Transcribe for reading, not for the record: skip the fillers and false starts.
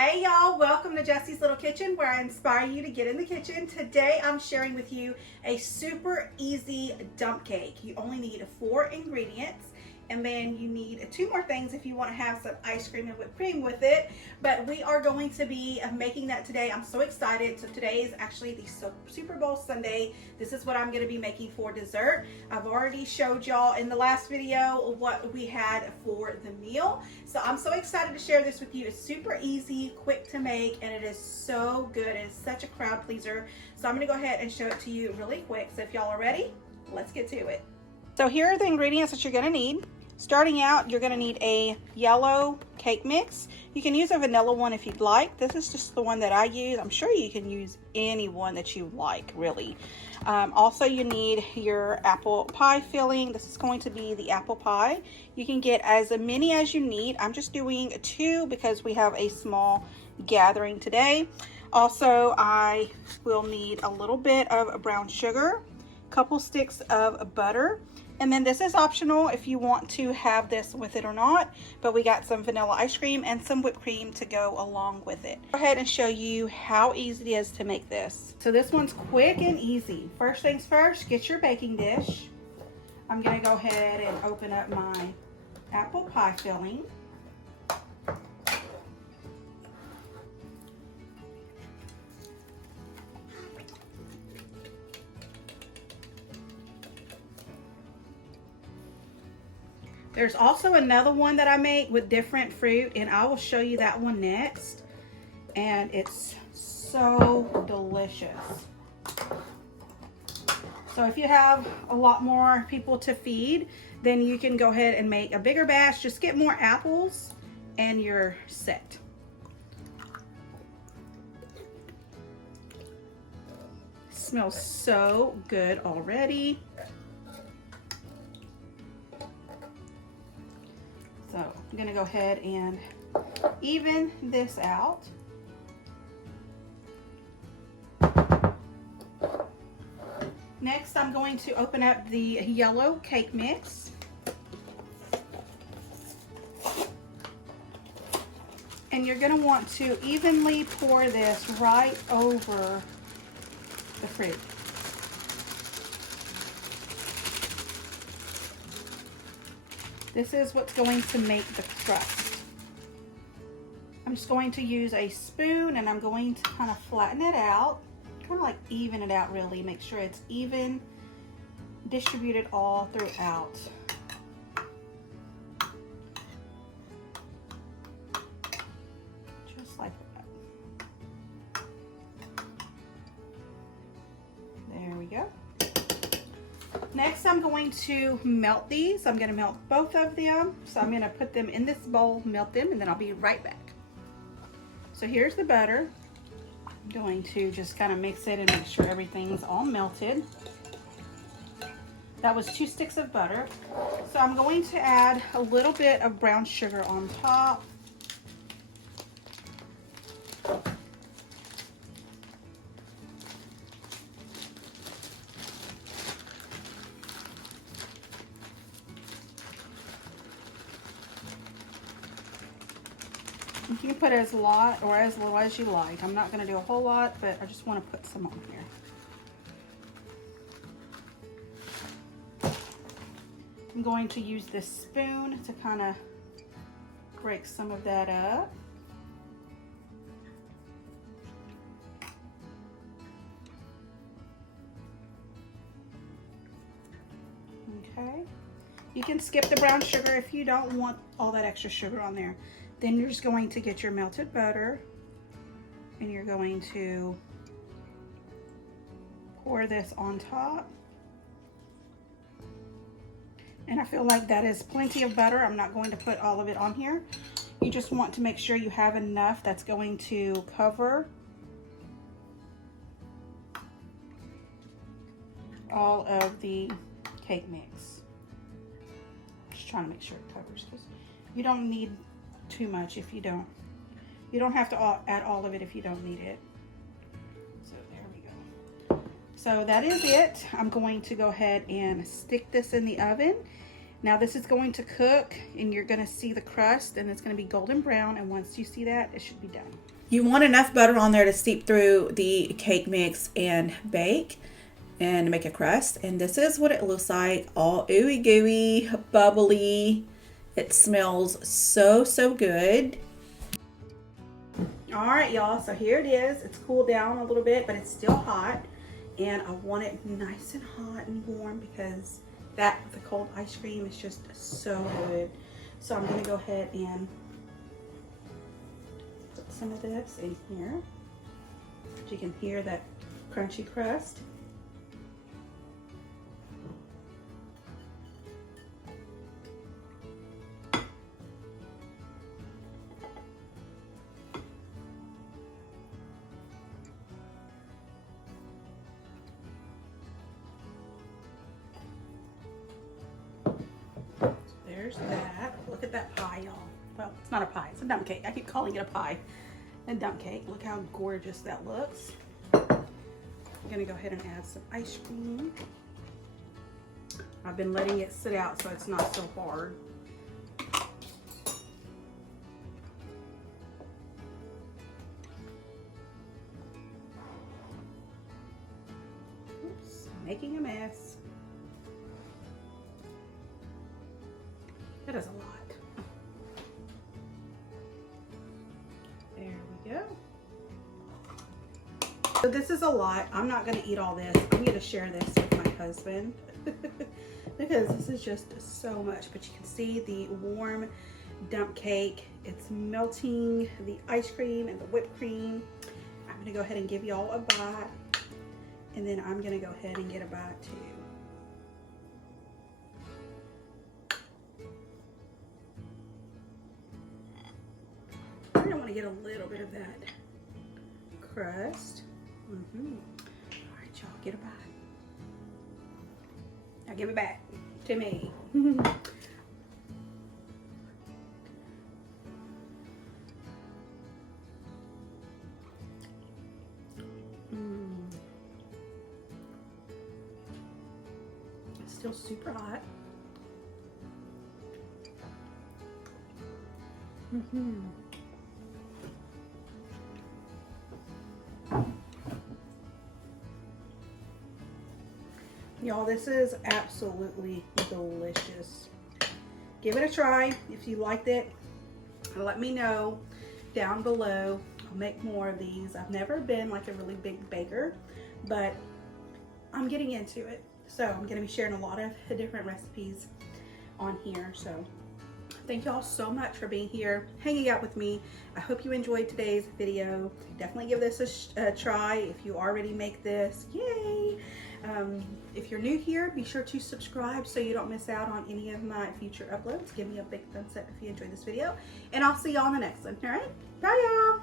Hey y'all, welcome to Jessie's Little Kitchen, where I inspire you to get in the kitchen. Today I'm sharing with you a super easy dump cake. You only need 4 ingredients, and then you need 2 more things if you want to have some ice cream and whipped cream with it. But we are going to be making that today. I'm so excited. So today is actually the Super Bowl Sunday. This is what I'm going to be making for dessert. I've already showed y'all in the last video what we had for the meal. So I'm so excited to share this with you. It's super easy, quick to make, and it is so good. It is such a crowd pleaser. So I'm going to go ahead and show it to you really quick. So if y'all are ready, let's get to it. So here are the ingredients that you're going to need. Starting out, you're going to need a yellow cake mix. You can use a vanilla one if you'd like. This is just the one that I use. I'm sure you can use any one that you like, really. Also, you need your apple pie filling. This is going to be the apple pie. You can get as many as you need. I'm just doing 2 because we have a small gathering today. Also, I will need a little bit of brown sugar, a couple sticks of butter. And then this is optional if you want to have this with it or not, but we got some vanilla ice cream and some whipped cream to go along with it. Go ahead and show you how easy it is to make this. So this one's quick and easy. First things first, get your baking dish. I'm gonna go ahead and open up my apple pie filling. There's also another one that I make with different fruit, and I will show you that one next. And it's so delicious. So if you have a lot more people to feed, then you can go ahead and make a bigger batch. Just get more apples and you're set. It smells so good already. So I'm gonna go ahead and even this out. Next, I'm going to open up the yellow cake mix. And you're gonna want to evenly pour this right over the fruit. This is what's going to make the crust. I'm just going to use a spoon and I'm going to kind of flatten it out, kind of like even it out really, make sure it's even, distributed all throughout. Just like that. There we go. Next, I'm going to melt these. I'm going to melt both of them. So I'm going to put them in this bowl, melt them, and then I'll be right back. So here's the butter. I'm going to just kind of mix it and make sure everything's all melted. That was 2 sticks of butter. So I'm going to add a little bit of brown sugar on top. You can put as a lot or as little as you like. I'm not going to do a whole lot, but I just want to put some on here. I'm going to use this spoon to kind of break some of that up. Okay. You can skip the brown sugar if you don't want all that extra sugar on there. Then you're just going to get your melted butter and you're going to pour this on top. And I feel like that is plenty of butter. I'm not going to put all of it on here. You just want to make sure you have enough that's going to cover all of the cake mix. Just trying to make sure it covers, because you don't need too much if you don't. You don't have to add all of it if you don't need it. So there we go. So that is it. I'm going to go ahead and stick this in the oven Now this is going to cook and you're gonna see the crust and it's gonna be golden brown, and once you see that, it should be done. You want enough butter on there to seep through the cake mix and bake and make a crust. And this is what it looks like, all ooey gooey, bubbly. It smells so, so good. All right, y'all, so here it is. It's cooled down a little bit, but it's still hot. And I want it nice and hot and warm because that with the cold ice cream is just so good. So I'm gonna go ahead and put some of this in here. So you can hear that crunchy crust. There's that. Look at that pie, y'all. Well, it's not a pie, it's a dump cake. I keep calling it a pie. A dump cake. Look how gorgeous that looks. I'm gonna go ahead and add some ice cream. I've been letting it sit out so it's not so hard. Oops, making a mess. That is a lot. There we go. So this is a lot. I'm not going to eat all this. I'm going to share this with my husband because this is just so much. But you can see the warm dump cake. It's melting the ice cream and the whipped cream. I'm going to go ahead and give y'all a bite. And then I'm going to go ahead and get a bite too. I want to get a little bit of that crust. All right, y'all, get a bite. Now give it back to me. It's still super hot. Y'all, this is absolutely delicious. Give it a try. If you liked it, let me know down below. I'll make more of these. I've never been like a really big baker, but I'm getting into it. So I'm going to be sharing a lot of different recipes on here. So thank y'all so much for being here, hanging out with me. I hope you enjoyed today's video. Definitely give this a try if you already make this. Yay! If you're new here, be sure to subscribe so you don't miss out on any of my future uploads. Give me a big thumbs up if you enjoyed this video, and I'll see y'all in the next one. All right? Bye, y'all!